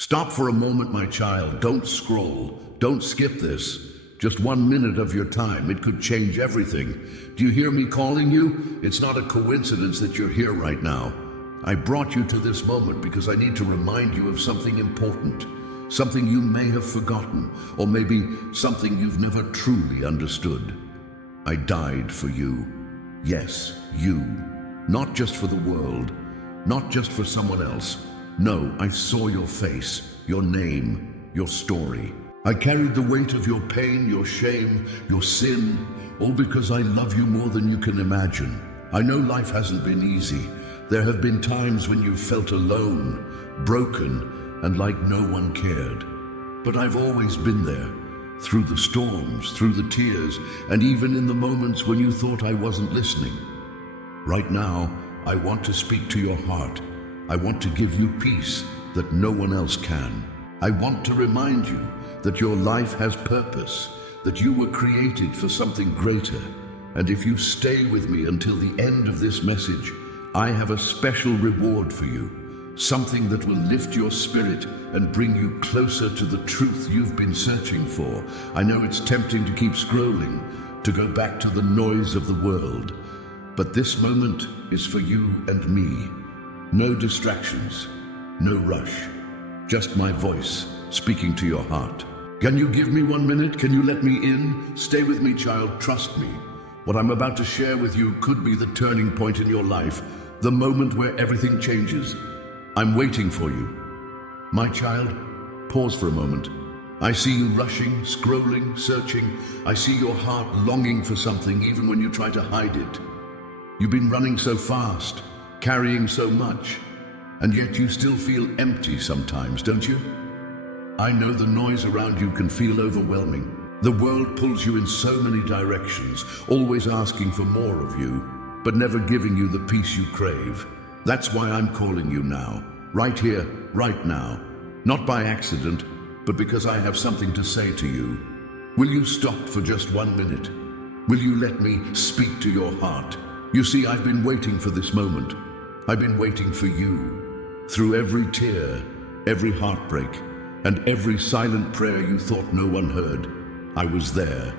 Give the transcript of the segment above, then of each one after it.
Stop for a moment, my child. Don't scroll. Don't skip this. Just 1 minute of your time. It could change everything. Do you hear me calling you? It's not a coincidence that you're here right now. I brought you to this moment because I need to remind you of something important. Something you may have forgotten, or maybe something you've never truly understood. I died for you. Yes, you. Not just for the world. Not just for someone else. No, I saw your face, your name, your story. I carried the weight of your pain, your shame, your sin, all because I love you more than you can imagine. I know life hasn't been easy. There have been times when you've felt alone, broken, and like no one cared. But I've always been there, through the storms, through the tears, and even in the moments when you thought I wasn't listening. Right now, I want to speak to your heart. I want to give you peace that no one else can. I want to remind you that your life has purpose, that you were created for something greater. And if you stay with me until the end of this message, I have a special reward for you, something that will lift your spirit and bring you closer to the truth you've been searching for. I know it's tempting to keep scrolling, to go back to the noise of the world, but this moment is for you and me. No distractions, no rush, just my voice speaking to your heart. Can you give me 1 minute? Can you let me in? Stay with me, child, trust me. What I'm about to share with you could be the turning point in your life, the moment where everything changes. I'm waiting for you. My child, pause for a moment. I see you rushing, scrolling, searching. I see your heart longing for something even when you try to hide it. You've been running so fast, carrying so much, and yet you still feel empty sometimes, don't you? I know the noise around you can feel overwhelming. The world pulls you in so many directions, always asking for more of you, but never giving you the peace you crave. That's why I'm calling you now, right here, right now. Not by accident, but because I have something to say to you. Will you stop for just 1 minute? Will you let me speak to your heart? You see, I've been waiting for this moment. I've been waiting for you. Through every tear, every heartbreak, and every silent prayer you thought no one heard, I was there.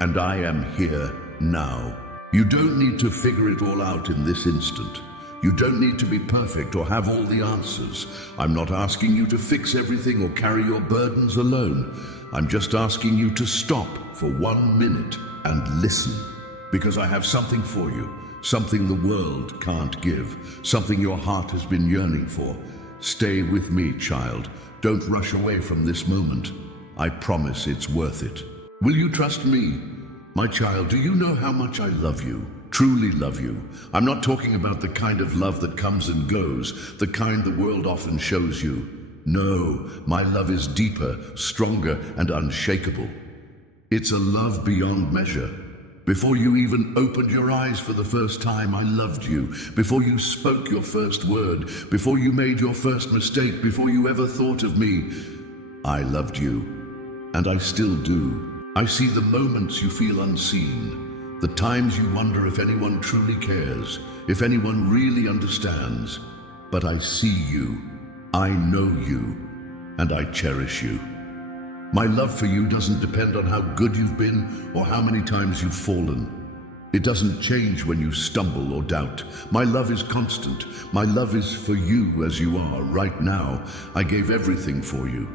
And I am here now. You don't need to figure it all out in this instant. You don't need to be perfect or have all the answers. I'm not asking you to fix everything or carry your burdens alone. I'm just asking you to stop for 1 minute and listen. Because I have something for you. Something the world can't give, something your heart has been yearning for. Stay with me, child. Don't rush away from this moment. I promise it's worth it. Will you trust me? My child, do you know how much I love you? Truly love you. I'm not talking about the kind of love that comes and goes, the kind the world often shows you. No, my love is deeper, stronger, and unshakable. It's a love beyond measure. Before you even opened your eyes for the first time, I loved you. Before you spoke your first word, before you made your first mistake, before you ever thought of me, I loved you. And I still do. I see the moments you feel unseen, the times you wonder if anyone truly cares, if anyone really understands. But I see you, I know you, and I cherish you. My love for you doesn't depend on how good you've been or how many times you've fallen. It doesn't change when you stumble or doubt. My love is constant. My love is for you as you are right now. I gave everything for you.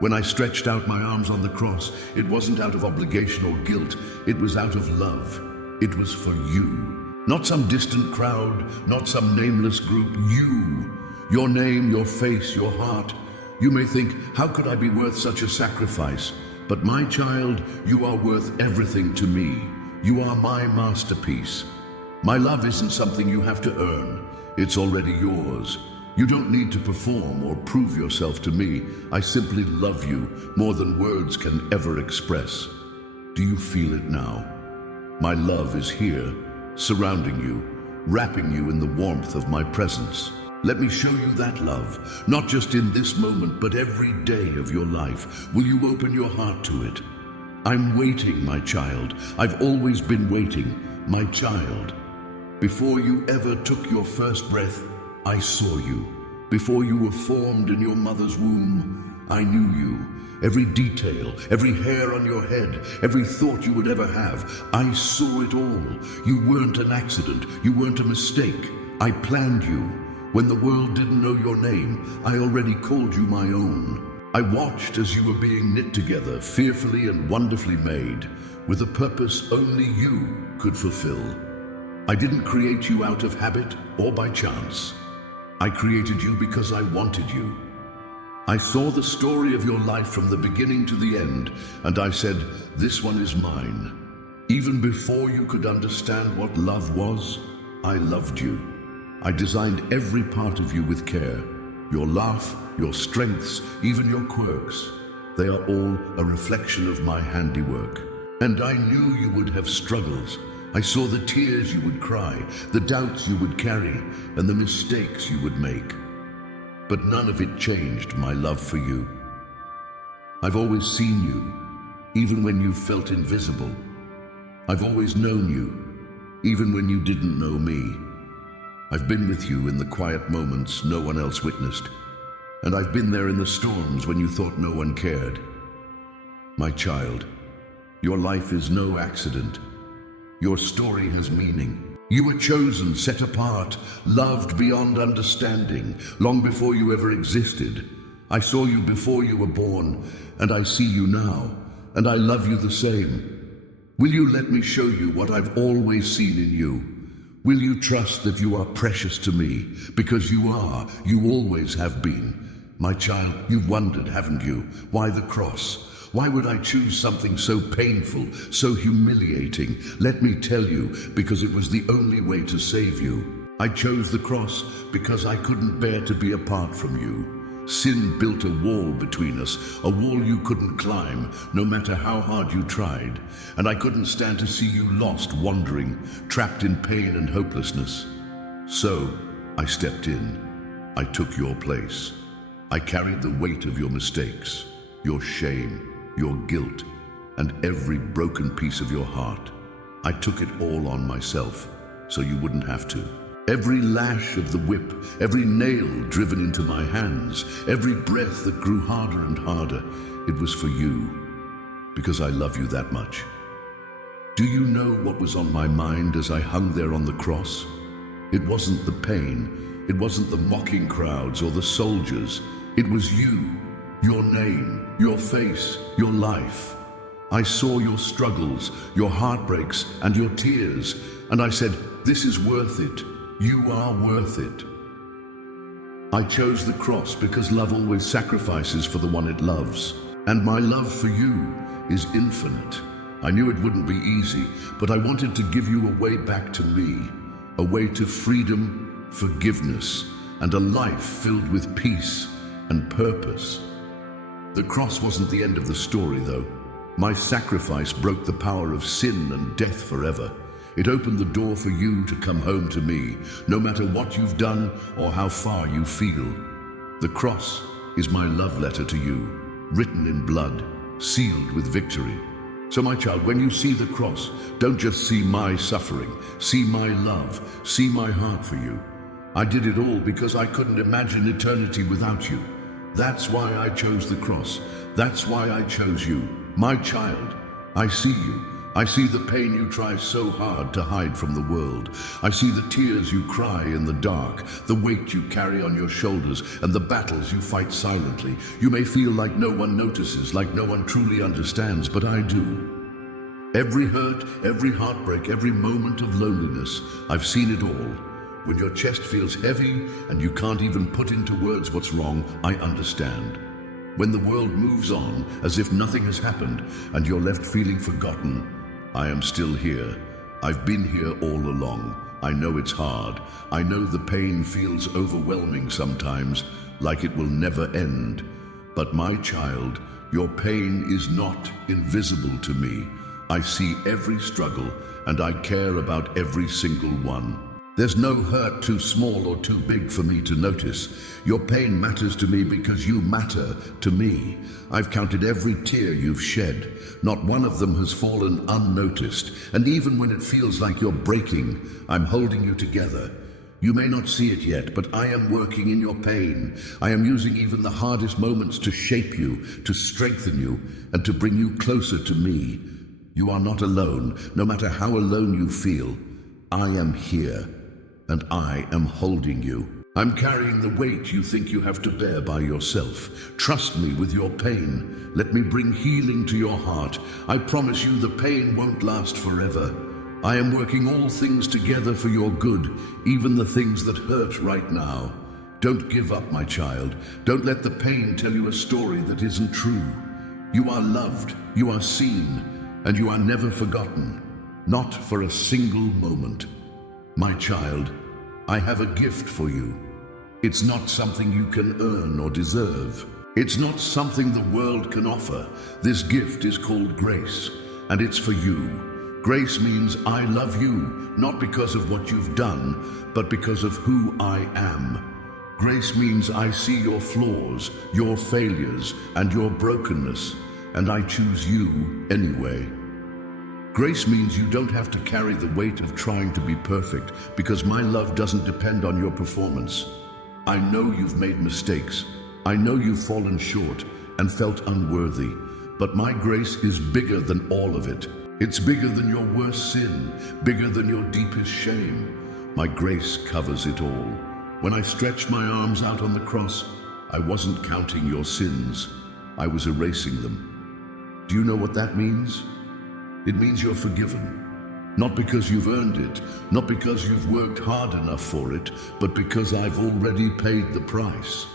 When I stretched out my arms on the cross, it wasn't out of obligation or guilt. It was out of love. It was for you. Not some distant crowd, not some nameless group. You. Your name, your face, your heart. You may think, how could I be worth such a sacrifice? But my child, you are worth everything to me. You are my masterpiece. My love isn't something you have to earn. It's already yours. You don't need to perform or prove yourself to me. I simply love you more than words can ever express. Do you feel it now? My love is here, surrounding you, wrapping you in the warmth of my presence. Let me show you that love, not just in this moment, but every day of your life. Will you open your heart to it? I'm waiting, my child. I've always been waiting, my child. Before you ever took your first breath, I saw you. Before you were formed in your mother's womb, I knew you. Every detail, every hair on your head, every thought you would ever have. I saw it all. You weren't an accident. You weren't a mistake. I planned you. When the world didn't know your name, I already called you my own. I watched as you were being knit together, fearfully and wonderfully made, with a purpose only you could fulfill. I didn't create you out of habit or by chance. I created you because I wanted you. I saw the story of your life from the beginning to the end, and I said, this one is mine. Even before you could understand what love was, I loved you. I designed every part of you with care. Your laugh, your strengths, even your quirks. They are all a reflection of my handiwork. And I knew you would have struggles. I saw the tears you would cry, the doubts you would carry, and the mistakes you would make. But none of it changed my love for you. I've always seen you, even when you felt invisible. I've always known you, even when you didn't know me. I've been with you in the quiet moments no one else witnessed, and I've been there in the storms when you thought no one cared. My child, your life is no accident. Your story has meaning. You were chosen, set apart, loved beyond understanding, long before you ever existed. I saw you before you were born, and I see you now, and I love you the same. Will you let me show you what I've always seen in you? Will you trust that you are precious to me? Because you are, you always have been. My child, you've wondered, haven't you? Why the cross? Why would I choose something so painful, so humiliating? Let me tell you, because it was the only way to save you. I chose the cross because I couldn't bear to be apart from you. Sin built a wall between us, a wall you couldn't climb, no matter how hard you tried. And I couldn't stand to see you lost, wandering, trapped in pain and hopelessness. So I stepped in. I took your place. I carried the weight of your mistakes, your shame, your guilt, and every broken piece of your heart. I took it all on myself, so you wouldn't have to. Every lash of the whip, every nail driven into my hands, every breath that grew harder and harder, it was for you, because I love you that much. Do you know what was on my mind as I hung there on the cross? It wasn't the pain, it wasn't the mocking crowds or the soldiers. It was you, your name, your face, your life. I saw your struggles, your heartbreaks, and your tears, and I said, this is worth it. You are worth it. I chose the cross because love always sacrifices for the one it loves. And my love for you is infinite. I knew it wouldn't be easy, but I wanted to give you a way back to me, a way to freedom, forgiveness, and a life filled with peace and purpose. The cross wasn't the end of the story, though. My sacrifice broke the power of sin and death forever. It opened the door for you to come home to me, no matter what you've done or how far you feel. The cross is my love letter to you, written in blood, sealed with victory. So my child, when you see the cross, don't just see my suffering, see my love, see my heart for you. I did it all because I couldn't imagine eternity without you. That's why I chose the cross. That's why I chose you. My child, I see you. I see the pain you try so hard to hide from the world. I see the tears you cry in the dark, the weight you carry on your shoulders, and the battles you fight silently. You may feel like no one notices, like no one truly understands, but I do. Every hurt, every heartbreak, every moment of loneliness, I've seen it all. When your chest feels heavy and you can't even put into words what's wrong, I understand. When the world moves on as if nothing has happened and you're left feeling forgotten, I am still here. I've been here all along. I know it's hard. I know the pain feels overwhelming sometimes, like it will never end. But my child, your pain is not invisible to me. I see every struggle and I care about every single one. There's no hurt too small or too big for me to notice. Your pain matters to me because you matter to me. I've counted every tear you've shed. Not one of them has fallen unnoticed. And even when it feels like you're breaking, I'm holding you together. You may not see it yet, but I am working in your pain. I am using even the hardest moments to shape you, to strengthen you, and to bring you closer to me. You are not alone, no matter how alone you feel. I am here, and I am holding you. I'm carrying the weight you think you have to bear by yourself. Trust me with your pain. Let me bring healing to your heart. I promise you the pain won't last forever. I am working all things together for your good, even the things that hurt right now. Don't give up, my child. Don't let the pain tell you a story that isn't true. You are loved, you are seen, and you are never forgotten. Not for a single moment. My child, I have a gift for you. It's not something you can earn or deserve. It's not something the world can offer. This gift is called grace, and it's for you. Grace means I love you, not because of what you've done, but because of who I am. Grace means I see your flaws, your failures, and your brokenness, and I choose you anyway. Grace means you don't have to carry the weight of trying to be perfect, because my love doesn't depend on your performance. I know you've made mistakes. I know you've fallen short and felt unworthy, but my grace is bigger than all of it. It's bigger than your worst sin, bigger than your deepest shame. My grace covers it all. When I stretched my arms out on the cross, I wasn't counting your sins. I was erasing them. Do you know what that means? It means you're forgiven. Not because you've earned it, not because you've worked hard enough for it, but because I've already paid the price.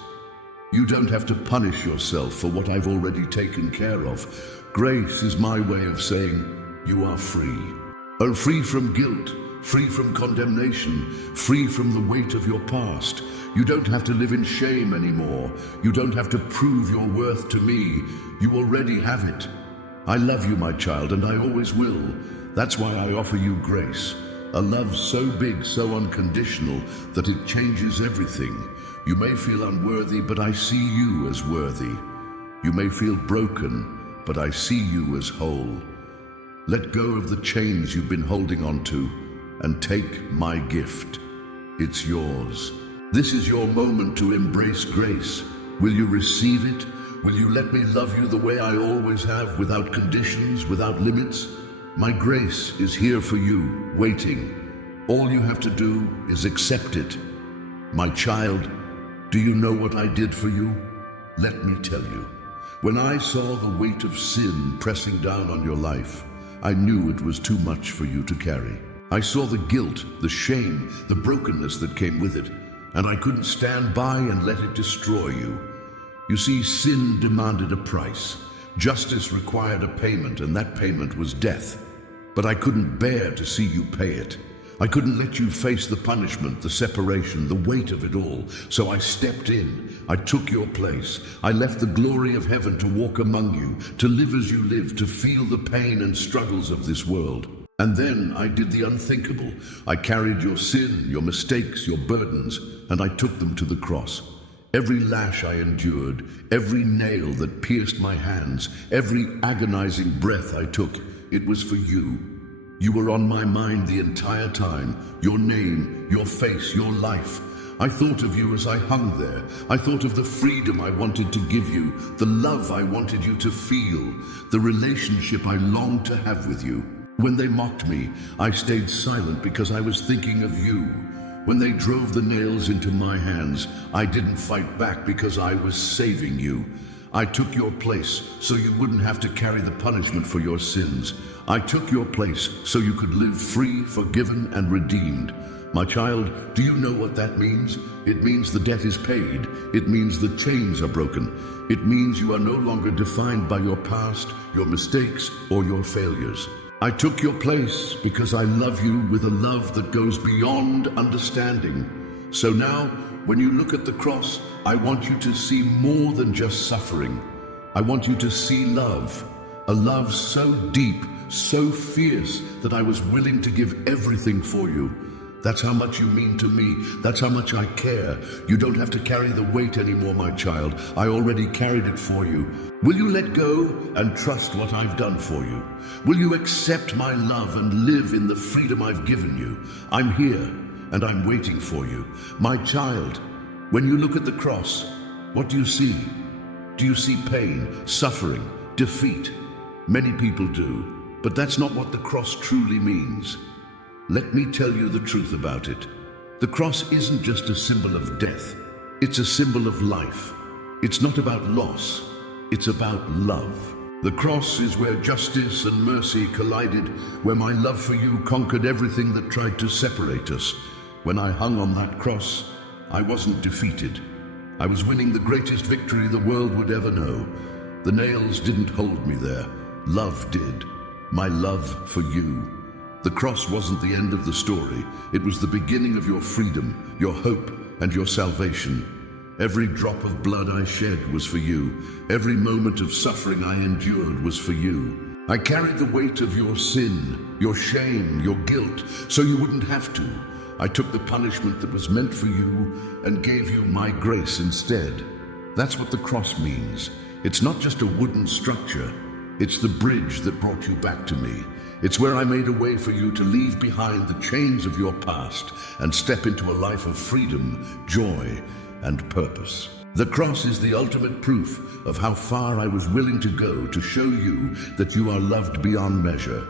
You don't have to punish yourself for what I've already taken care of. Grace is my way of saying, you are free. Oh, free from guilt, free from condemnation, free from the weight of your past. You don't have to live in shame anymore. You don't have to prove your worth to me. You already have it. I love you, my child, and I always will. That's why I offer you grace. A love so big, so unconditional, that it changes everything. You may feel unworthy, but I see you as worthy. You may feel broken, but I see you as whole. Let go of the chains you've been holding on to, and take my gift. It's yours. This is your moment to embrace grace. Will you receive it? Will you let me love you the way I always have, without conditions, without limits? My grace is here for you, waiting. All you have to do is accept it. My child, do you know what I did for you? Let me tell you. When I saw the weight of sin pressing down on your life, I knew it was too much for you to carry. I saw the guilt, the shame, the brokenness that came with it, and I couldn't stand by and let it destroy you. You see, sin demanded a price. Justice required a payment, and that payment was death. But I couldn't bear to see you pay it. I couldn't let you face the punishment, the separation, the weight of it all. So I stepped in. I took your place. I left the glory of heaven to walk among you, to live as you live, to feel the pain and struggles of this world. And then I did the unthinkable. I carried your sin, your mistakes, your burdens, and I took them to the cross. Every lash I endured, every nail that pierced my hands, every agonizing breath I took, it was for you. You were on my mind the entire time. Your name, your face, your life. I thought of you as I hung there. I thought of the freedom I wanted to give you, the love I wanted you to feel, the relationship I longed to have with you. When they mocked me, I stayed silent because I was thinking of you. When they drove the nails into my hands, I didn't fight back because I was saving you. I took your place so you wouldn't have to carry the punishment for your sins. I took your place so you could live free, forgiven, and redeemed. My child, do you know what that means? It means the debt is paid. It means the chains are broken. It means you are no longer defined by your past, your mistakes, or your failures. I took your place because I love you with a love that goes beyond understanding. So now, when you look at the cross, I want you to see more than just suffering. I want you to see love, a love so deep, so fierce that I was willing to give everything for you. That's how much you mean to me. That's how much I care. You don't have to carry the weight anymore, my child. I already carried it for you. Will you let go and trust what I've done for you? Will you accept my love and live in the freedom I've given you? I'm here, and I'm waiting for you. My child, when you look at the cross, what do you see? Do you see pain, suffering, defeat? Many people do, but that's not what the cross truly means. Let me tell you the truth about it. The cross isn't just a symbol of death. It's a symbol of life. It's not about loss. It's about love. The cross is where justice and mercy collided, where my love for you conquered everything that tried to separate us. When I hung on that cross, I wasn't defeated. I was winning the greatest victory the world would ever know. The nails didn't hold me there. Love did. My love for you. The cross wasn't the end of the story. It was the beginning of your freedom, your hope, and your salvation. Every drop of blood I shed was for you. Every moment of suffering I endured was for you. I carried the weight of your sin, your shame, your guilt, so you wouldn't have to. I took the punishment that was meant for you and gave you my grace instead. That's what the cross means. It's not just a wooden structure. It's the bridge that brought you back to me. It's where I made a way for you to leave behind the chains of your past and step into a life of freedom, joy, and purpose. The cross is the ultimate proof of how far I was willing to go to show you that you are loved beyond measure.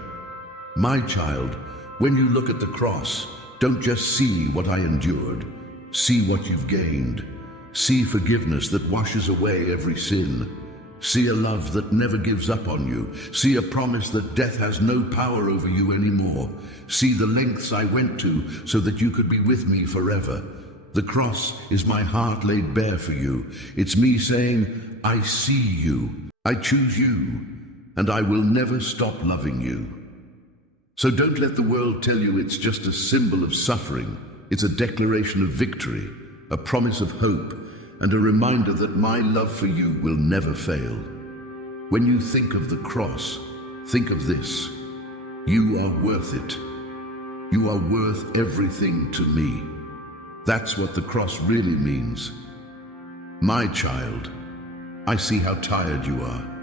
My child, when you look at the cross, don't just see what I endured. See what you've gained. See forgiveness that washes away every sin. See a love that never gives up on you. See a promise that death has no power over you anymore. See the lengths I went to so that you could be with me forever. The cross is my heart laid bare for you. It's me saying, I see you. I choose you, and I will never stop loving you. So don't let the world tell you it's just a symbol of suffering. It's a declaration of victory, a promise of hope, and a reminder that my love for you will never fail. When you think of the cross, think of this. You are worth it. You are worth everything to me. That's what the cross really means. My child, I see how tired you are.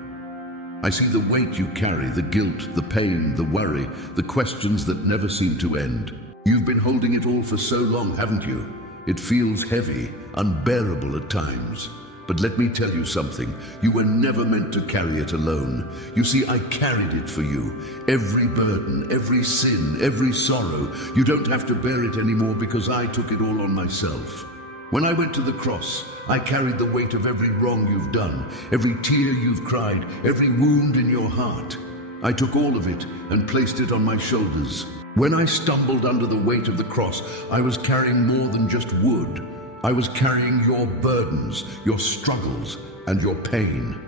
I see the weight you carry, the guilt, the pain, the worry, the questions that never seem to end. You've been holding it all for so long, haven't you? It feels heavy, unbearable at times. But let me tell you something. You were never meant to carry it alone. You see, I carried it for you. Every burden, every sin, every sorrow. You don't have to bear it anymore because I took it all on myself. When I went to the cross, I carried the weight of every wrong you've done, every tear you've cried, every wound in your heart. I took all of it and placed it on my shoulders. When I stumbled under the weight of the cross, I was carrying more than just wood. I was carrying your burdens, your struggles, and your pain.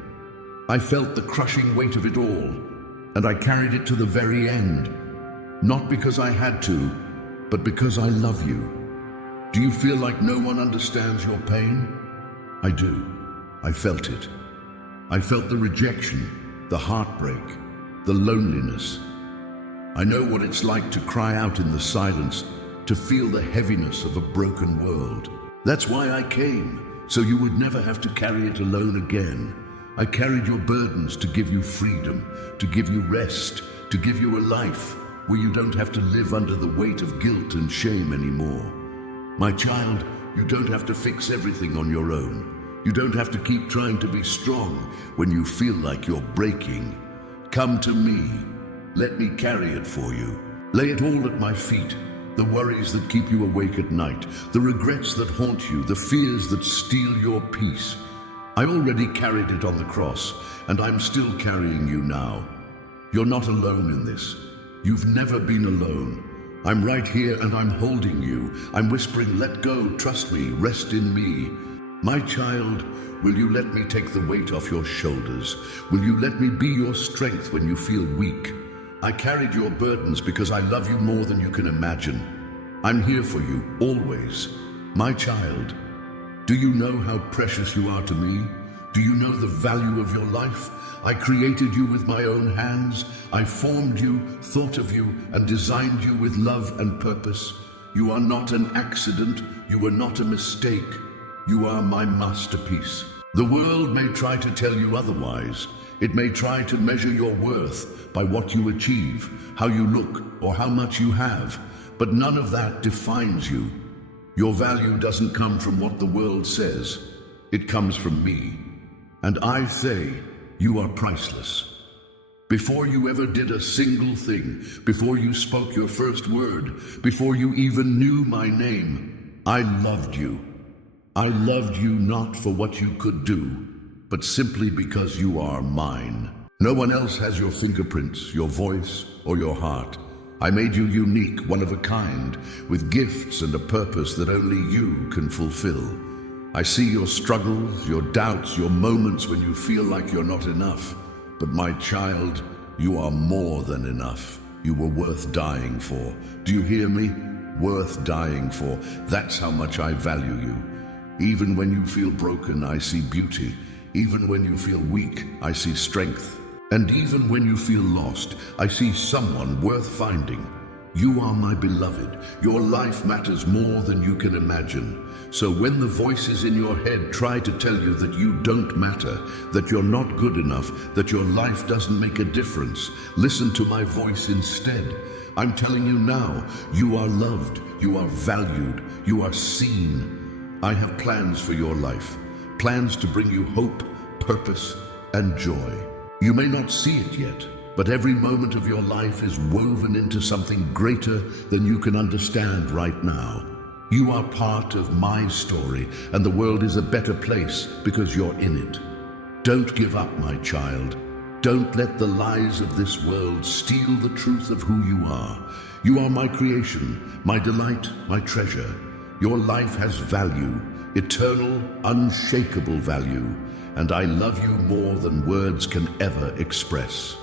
I felt the crushing weight of it all, and I carried it to the very end. Not because I had to, but because I love you. Do you feel like no one understands your pain? I do. I felt it. I felt the rejection, the heartbreak, the loneliness. I know what it's like to cry out in the silence, to feel the heaviness of a broken world. That's why I came, so you would never have to carry it alone again. I carried your burdens to give you freedom, to give you rest, to give you a life where you don't have to live under the weight of guilt and shame anymore. My child, you don't have to fix everything on your own. You don't have to keep trying to be strong when you feel like you're breaking. Come to me. Let me carry it for you. Lay it all at my feet. The worries that keep you awake at night, the regrets that haunt you, the fears that steal your peace. I already carried it on the cross, and I'm still carrying you now. You're not alone in this. You've never been alone. I'm right here and I'm holding you. I'm whispering, let go, trust me, rest in me. My child, will you let me take the weight off your shoulders? Will you let me be your strength when you feel weak? I carried your burdens because I love you more than you can imagine. I'm here for you, always. My child, do you know how precious you are to me? Do you know the value of your life? I created you with my own hands. I formed you, thought of you, and designed you with love and purpose. You are not an accident. You are not a mistake. You are my masterpiece. The world may try to tell you otherwise. It may try to measure your worth by what you achieve, how you look, or how much you have. but none of that defines you. Your value doesn't come from what the world says. It comes from me. And I say, you are priceless. Before you ever did a single thing, before you spoke your first word, before you even knew my name, I loved you. I loved you not for what you could do, but simply because you are mine. No one else has your fingerprints, your voice, or your heart. I made you unique, one of a kind, with gifts and a purpose that only you can fulfill. I see your struggles, your doubts, your moments when you feel like you're not enough. But my child, you are more than enough. You were worth dying for. Do you hear me? Worth dying for. That's how much I value you. Even when you feel broken, I see beauty. Even when you feel weak, I see strength. And even when you feel lost, I see someone worth finding. You are my beloved. Your life matters more than you can imagine. So when the voices in your head try to tell you that you don't matter, that you're not good enough, that your life doesn't make a difference, listen to my voice instead. I'm telling you now, you are loved, you are valued, you are seen. I have plans for your life, plans to bring you hope, purpose, and joy. You may not see it yet, but every moment of your life is woven into something greater than you can understand right now. You are part of my story, and the world is a better place because you're in it. Don't give up, my child. Don't let the lies of this world steal the truth of who you are. You are my creation, my delight, my treasure. Your life has value, eternal, unshakable value, and I love you more than words can ever express.